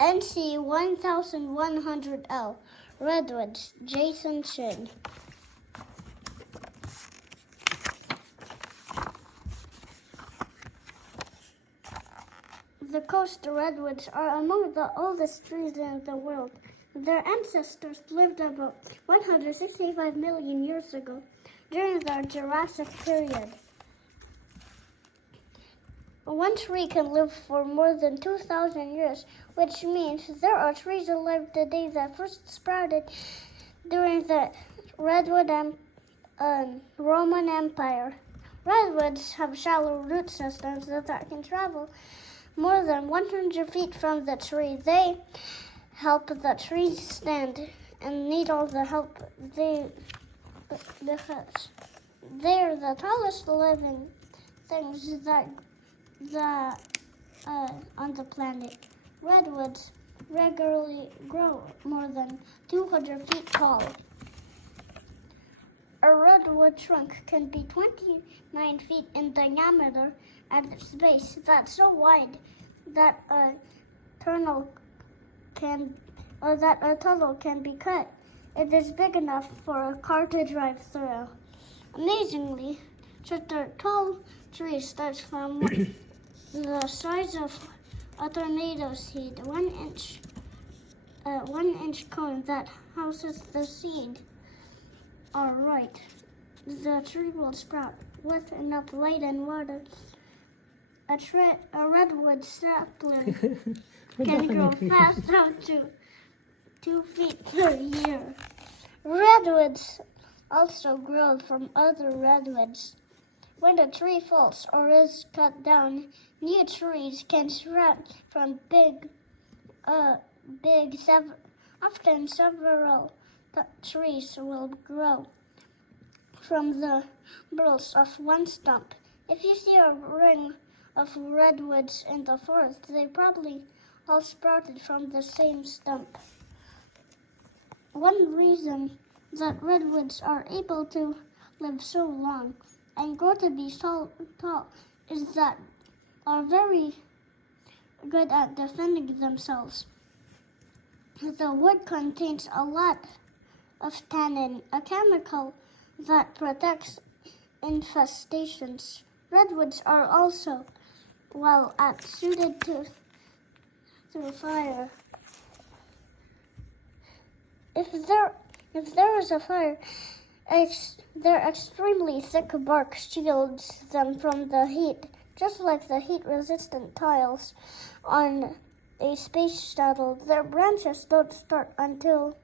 NC 1100L, Redwoods, Jason Shin. The coast redwoods are among the oldest trees in the world. Their ancestors lived about 165 million years ago during the Jurassic period. One tree can live for more than 2,000 years, which means there are trees alive today that first sprouted during the Redwood Roman Empire. Redwoods have shallow root systems that can travel more than 100 feet from the tree. They help the trees stand and need all the help because they are the tallest living things that on the planet. Redwoods regularly grow more than 200 feet tall. A redwood trunk can be 29 feet in diameter at its base. That's so wide that a tunnel can be cut. It is big enough for a car to drive through. Amazingly, such a tall tree starts from the size of a tornado seed, 1 inch cone that houses the seed. All right, the tree will sprout with enough light and water. A redwood sapling can grow fast up to 2 feet per year. Redwoods also grow from other redwoods. When a tree falls or is cut down, new trees can sprout from often several trees will grow from the boughs of one stump. If you see a ring of redwoods in the forest, they probably all sprouted from the same stump. One reason that redwoods are able to live so long and grow to be so tall is that are very good at defending themselves. The wood contains a lot of tannin, a chemical that protects infestations. Redwoods are also suited to fire. If there is a fire, their extremely thick bark shields them from the heat, just like the heat-resistant tiles on a space shuttle. Their branches don't start until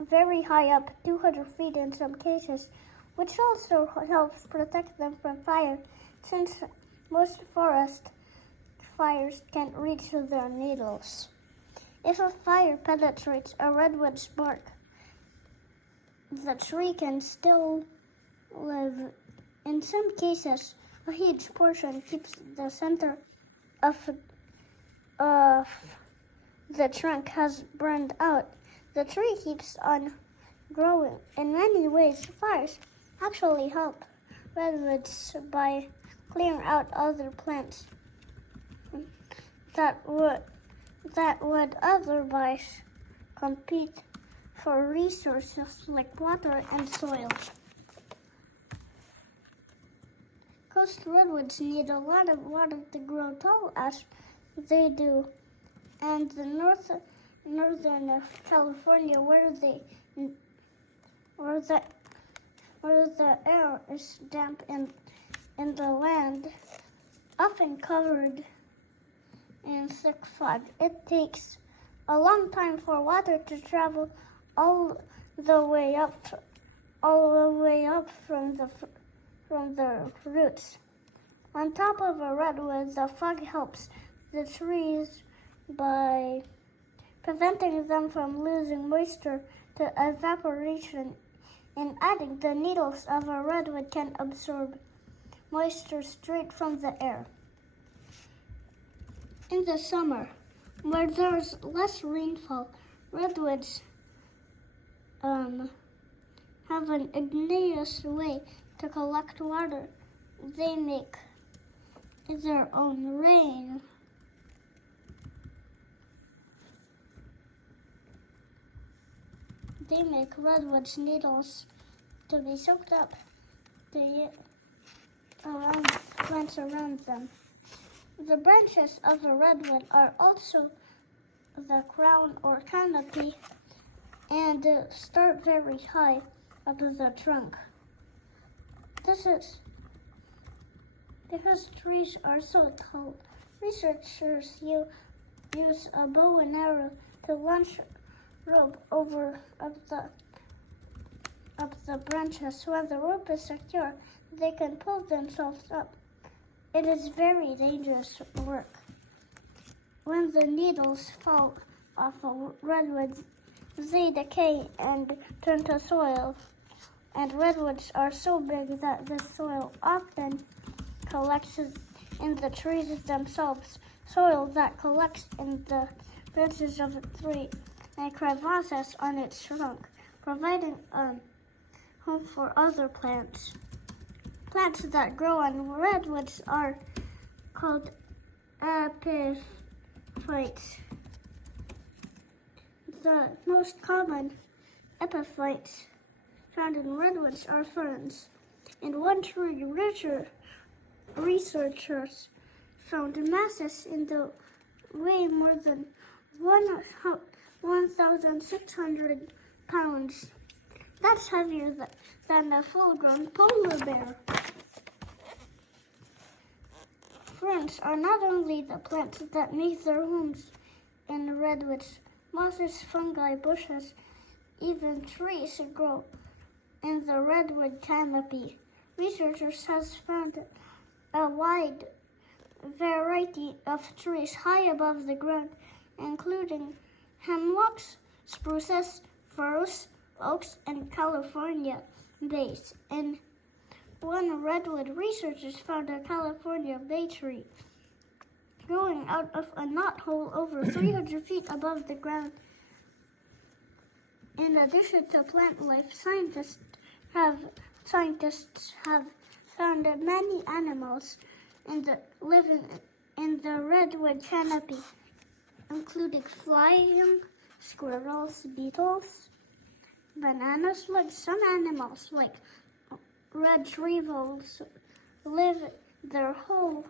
very high up, 200 feet in some cases, which also helps protect them from fire, since most forest fires can't reach their needles. If a fire penetrates a redwood's bark, the tree can still live. In some cases, a huge portion keeps the center of the trunk has burned out. The tree keeps on growing. In many ways, fires actually help redwoods by clearing out other plants that would otherwise compete for resources like water and soil. Coast redwoods need a lot of water to grow tall as they do, and the northern California, where the air is damp and the land often covered in thick fog. It takes a long time for water to travel all the way up from the roots. On top of a redwood, the fog helps the trees by preventing them from losing moisture to evaporation. In adding, the needles of a redwood can absorb moisture straight from the air. In the summer, where there's less rainfall, redwoods have an ingenious way to collect water. They make their own rain. They make redwoods needles to be soaked up around plants around them. The branches of a redwood are also the crown or canopy and start very high up the trunk. Because trees are so tall, researchers use a bow and arrow to launch rope up the branches. When the rope is secure, they can pull themselves up. It is very dangerous work. When the needles fall off a redwood, they decay and turn to soil. And redwoods are so big that the soil often collects in the trees themselves. Soil that collects in the branches of a tree and crevasses on its trunk, providing a home for other plants. Plants that grow on redwoods are called epiphytes. The most common epiphytes found in redwoods are ferns. In one tree, researchers found masses in the weigh more than 1,600 pounds. That's heavier than a full-grown polar bear. Ferns are not only the plants that make their homes in redwoods. Mosses, fungi, bushes, even trees grow in the redwood canopy. Researchers have found a wide variety of trees high above the ground, including hemlocks, spruces, firs, oaks, and California bays. In one redwood, researchers found a California bay tree growing out of a knothole over 300 feet above the ground. In addition to plant life, scientists have found many animals living in the redwood canopy, including flying squirrels, beetles, banana slugs. Some animals, like retrievals, live their whole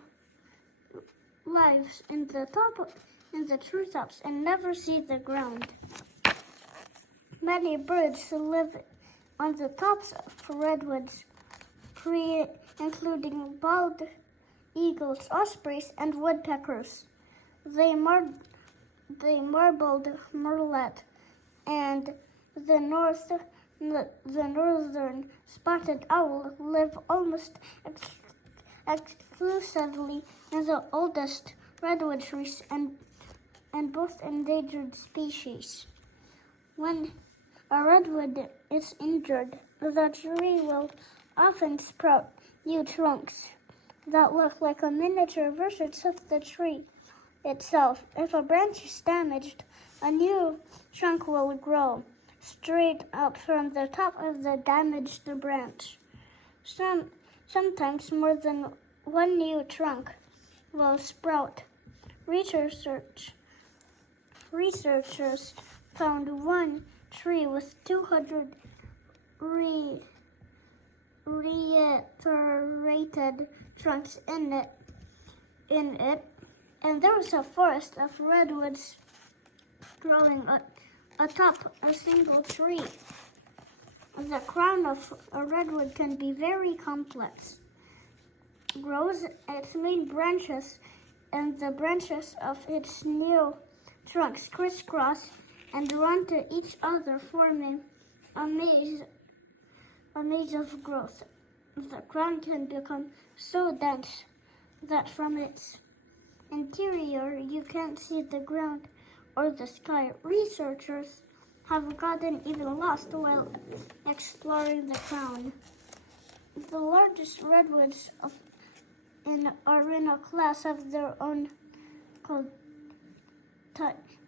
lives in the treetops and never see the ground. Many birds live on the tops of redwoods, including bald eagles, ospreys, and woodpeckers. The marbled murrelet and the northern spotted owl live almost exclusively in the oldest redwood trees and both endangered species. When a redwood is injured, the tree will often sprout new trunks that look like a miniature version of the tree itself. If a branch is damaged, a new trunk will grow straight up from the top of the damaged branch. Sometimes more than one new trunk will sprout. Researchers found one tree with 200 reiterated trunks in it, and there was a forest of redwoods growing atop a single tree. The crown of a redwood can be very complex. Grows its main branches and the branches of its new trunks crisscross and run to each other, forming a maze of growth. The crown can become so dense that from its interior you can't see the ground or the sky. Researchers have gotten even lost while exploring the crown. The largest redwoods are in a class of their own called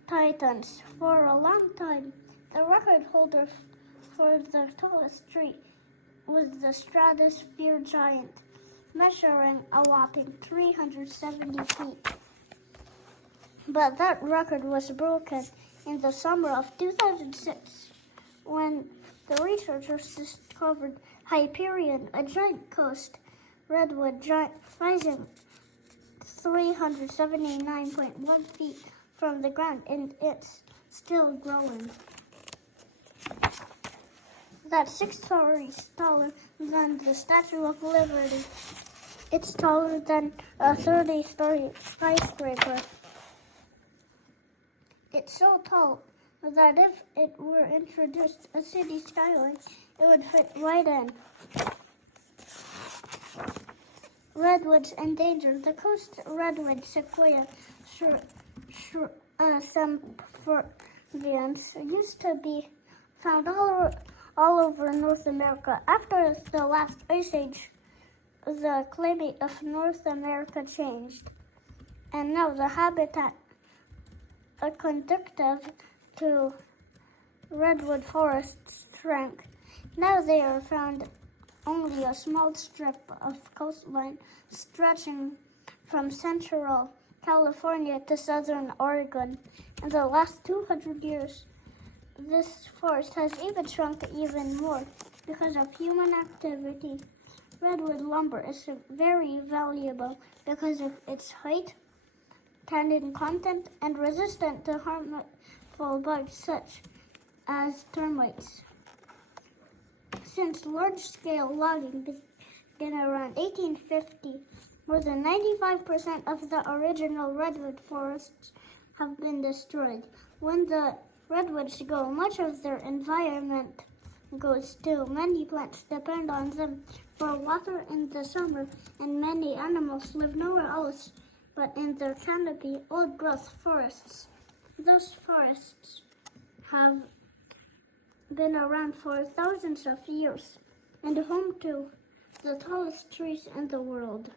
titans. For a long time, the record holder for the tallest tree was the stratosphere giant, measuring a whopping 370 feet. But that record was broken in the summer of 2006 when the researchers discovered Hyperion, a giant coast redwood giant rising 379.1 feet from the ground, and it's still growing. That's 6 stories taller than the Statue of Liberty. It's taller than a 30-story skyscraper. It's so tall that if it were introduced a city skyline, it would fit right in. Redwoods endangered. The coast redwood sequoia sempervirens used to be found all over North America. After the last ice age, the climate of North America changed, and now the habitat conducive to redwood forests shrank. Now they are found only a small strip of coastline stretching from central California to southern Oregon. In the last 200 years, this forest has even shrunk even more because of human activity. Redwood lumber is very valuable because of its height, tannin content, and resistant to harmful bugs such as termites. Since large-scale logging began around 1850, more than 95% of the original redwood forests have been destroyed. When the redwoods go, much of their environment goes too. Many plants depend on them for water in the summer, and many animals live nowhere else but in their canopy old-growth forests. Those forests have been around for thousands of years and home to the tallest trees in the world.